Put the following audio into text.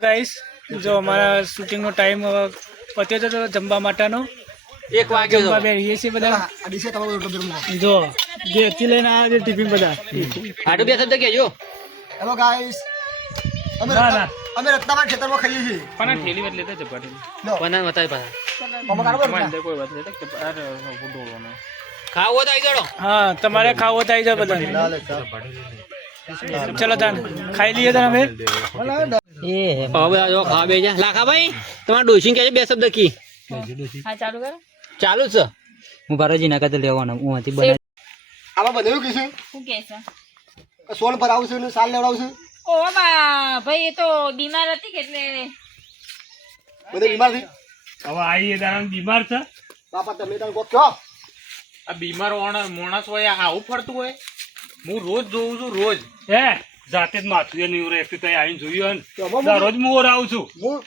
Guys જો અમારા શૂટિંગનો time પત્યો તો જમવા માટેનો 1 વાગે જમવા બેસીએ છીએ બધા જો ઘેરથી લઈને આવે છે ટિફિન બધા આડું બે શબ્દ કહેજો. હેલો ગાઈસ અમે રત્નાબાદ ખેતરમાં ખાઈએ છીએ પણ ઠેલી વાત લેતા ચપાટી પના બતાય પાછા અમે કાઢો બરાબર કોઈ વાત લેતા ચપાટી ખાવો તો આવી જડો. હા તમારે ખાવો તો આવી જાવ બધા ચલો તાન ખાઈ લઈએ તાન અમે હવે આ જો ખાવા બે જા લાખા ભાઈ તમારે ડોશીને કહેજો 2 શબ્દ કી. હા ચાલુ કરો ચાલુ જ છે. હું બારોજી ના કદે લેવાનો હું હતી બના આમાં બધું કીધું શું કે છે સોન ભરાવશું ને સાલ લેવડાવશું ઓ બા ભાઈ એ તો બીમાર હતી કે એટલે બધે બીમાર થઈ હવે આવીએ તારા બીમાર છે બાપા તમે તને કોક કહો આ બીમાર માણસ હોય આવું ફરતું હોય હું રોજ જોઉં છું રોજ હે જાતે જ માથું નહીં રહે એકથી તઈ આવીને જોયું તો ને દરરોજ હું ઓર આવું છું હું